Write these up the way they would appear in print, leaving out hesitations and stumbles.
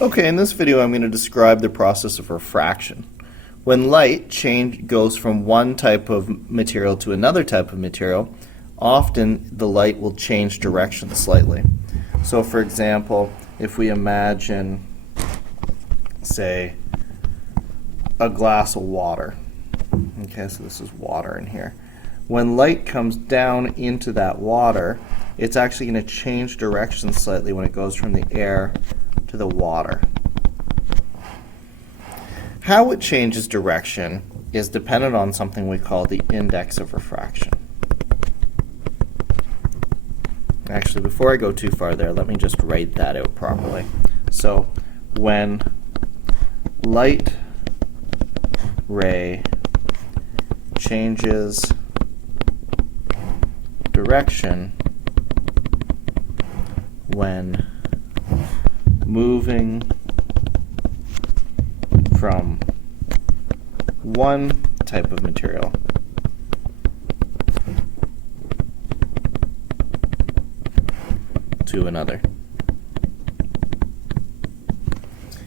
Okay, in this video I'm going to describe the process of refraction. When light goes from one type of material to another type of material, often the light will change direction slightly. So for example, if we imagine, say, a glass of water. Okay, so this is water in here. When light comes down into that water, it's actually going to change direction slightly when it goes from the air to the water. How it changes direction is dependent on something we call the index of refraction. Actually, before I go too far there, let me just write that out properly. So when light ray changes direction when moving from one type of material to another.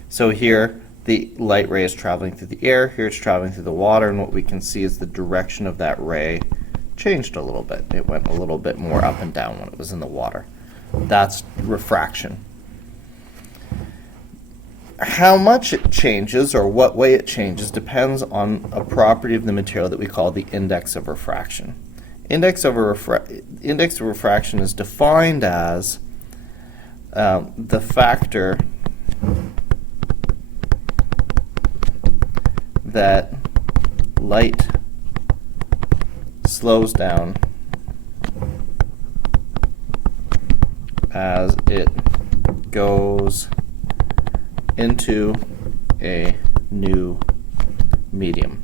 So here the light ray is traveling through the air, here it's traveling through the water, and what we can see is the direction of that ray changed a little bit. It went a little bit more up and down when it was in the water. That's refraction. How much it changes or what way it changes depends on a property of the material that we call the index of refraction. Index of refraction is defined as the factor that light slows down as it goes into a new medium.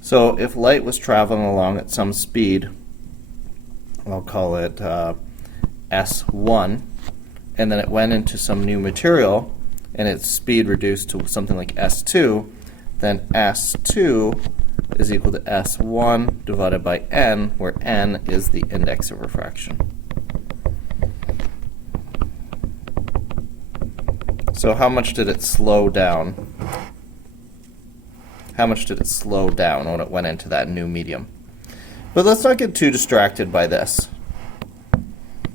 So if light was traveling along at some speed, I'll call it S1, and then it went into some new material and its speed reduced to something like S2, then S2 is equal to S1 divided by n, where n is the index of refraction. So how much did it slow down? How much did it slow down when it went into that new medium? But let's not get too distracted by this.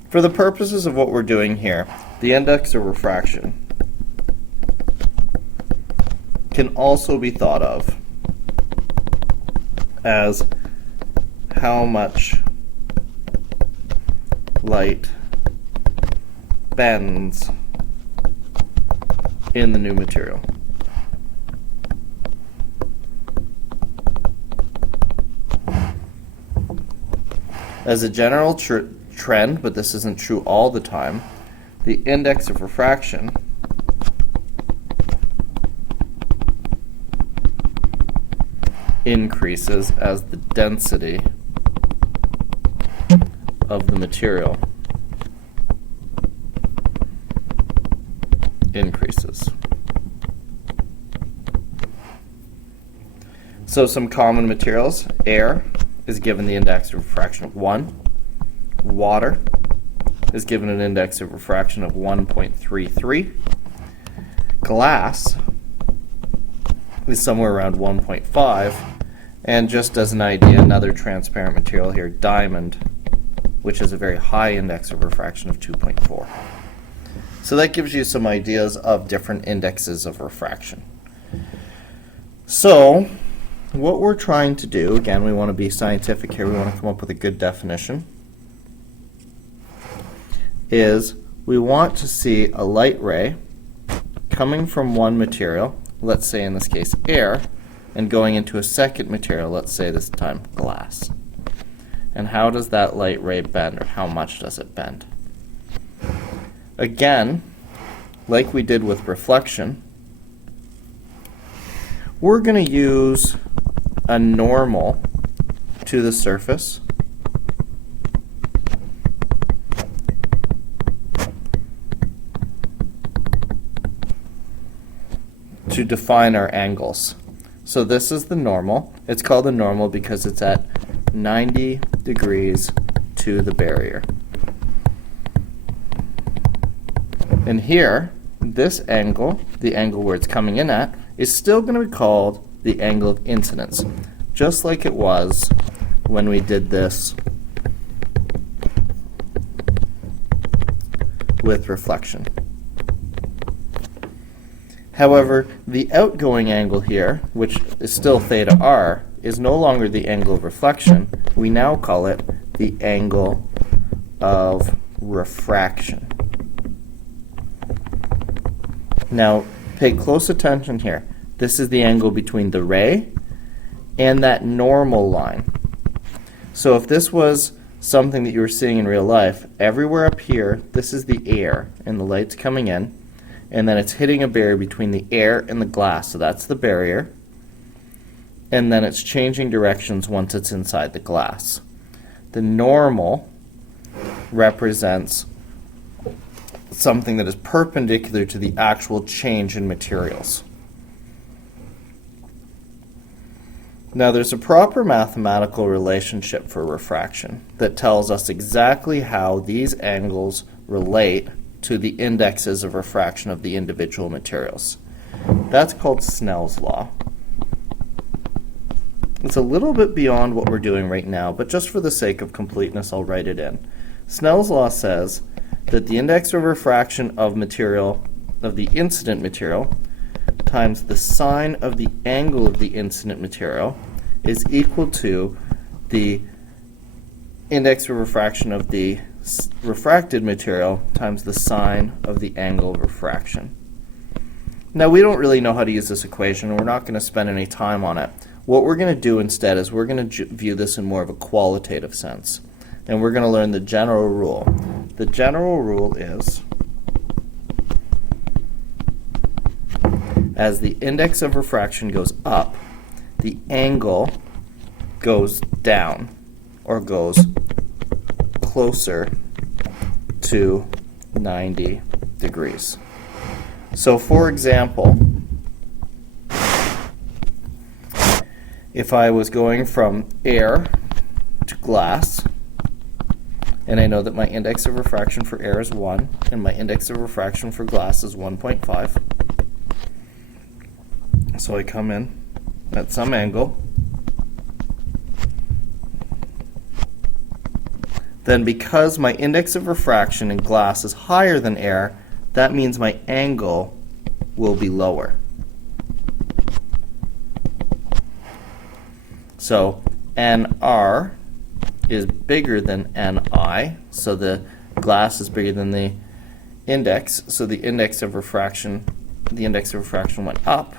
For the purposes of what we're doing here, the index of refraction can also be thought of as how much light bends in the new material. As a general trend, but this isn't true all the time, the index of refraction increases as the density of the material increases. So some common materials: air is given the index of refraction of 1. Water is given an index of refraction of 1.33. Glass is somewhere around 1.5. And just as an idea, another transparent material here, diamond, which has a very high index of refraction of 2.4. So that gives you some ideas of different indexes of refraction. So what we're trying to do, again, we want to be scientific here, we want to come up with a good definition, is we want to see a light ray coming from one material, let's say in this case air, and going into a second material, let's say this time glass. And how does that light ray bend, or how much does it bend? Again, like we did with reflection, we're going to use a normal to the surface to define our angles. So this is the normal. It's called the normal because it's at 90 degrees to the barrier. And here, this angle, the angle where it's coming in at, is still going to be called the angle of incidence, just like it was when we did this with reflection. However, the outgoing angle here, which is still theta r, is no longer the angle of reflection. We now call it the angle of refraction. Now, pay close attention here. This is the angle between the ray and that normal line. So if this was something that you were seeing in real life, everywhere up here, this is the air, and the light's coming in, and then it's hitting a barrier between the air and the glass, so that's the barrier, and then it's changing directions once it's inside the glass. The normal represents something that is perpendicular to the actual change in materials. Now, there's a proper mathematical relationship for refraction that tells us exactly how these angles relate to the indexes of refraction of the individual materials. That's called Snell's Law. It's a little bit beyond what we're doing right now, but just for the sake of completeness, I'll write it in. Snell's Law says that the index of refraction of the incident material times the sine of the angle of the incident material is equal to the index of refraction of the refracted material times the sine of the angle of refraction. Now, we don't really know how to use this equation, and we're not going to spend any time on it. What we're going to do instead is we're going to view this in more of a qualitative sense, and we're going to learn the general rule. The general rule is, as the index of refraction goes up, the angle goes down, or goes closer to 90 degrees. So, for example, if I was going from air to glass, and I know that my index of refraction for air is 1, and my index of refraction for glass is 1.5. So I come in at some angle. Then because my index of refraction in glass is higher than air, that means my angle will be lower. So NR is bigger than NI, so the glass is bigger than the index, so the index of refraction went up.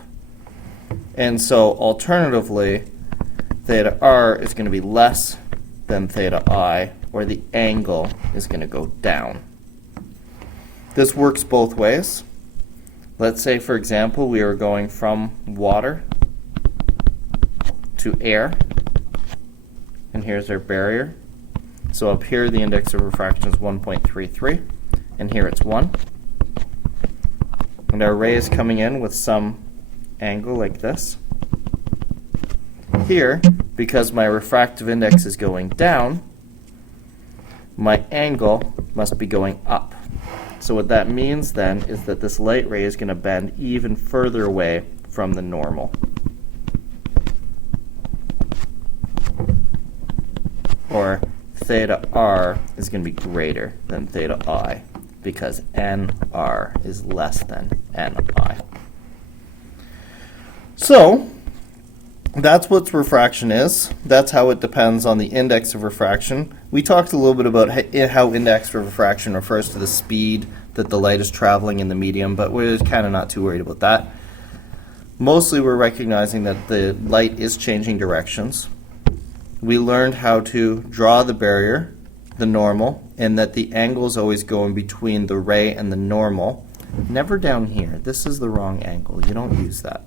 And so alternatively, theta r is going to be less than theta I, or the angle is going to go down. This works both ways. Let's say, for example, we are going from water to air, and here's our barrier. So up here the index of refraction is 1.33, and here it's 1. And our ray is coming in with some angle like this. Here, because my refractive index is going down, my angle must be going up. So what that means then is that this light ray is going to bend even further away from the normal. Or theta r is going to be greater than theta I, because nr is less than ni. So that's what refraction is. That's how it depends on the index of refraction. We talked a little bit about how index of refraction refers to the speed that the light is traveling in the medium, but we're kind of not too worried about that. Mostly we're recognizing that the light is changing directions. We learned how to draw the barrier, the normal, and that the angle is always going between the ray and the normal. Never down here. This is the wrong angle. You don't use that.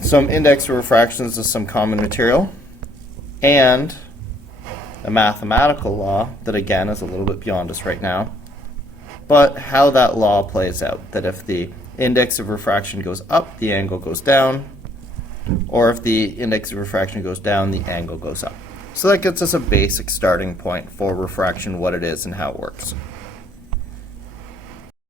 Some index of refractions of some common material, and a mathematical law that again is a little bit beyond us right now, but how that law plays out, that if the index of refraction goes up, the angle goes down, or if the index of refraction goes down, the angle goes up. So that gets us a basic starting point for refraction, what it is and how it works.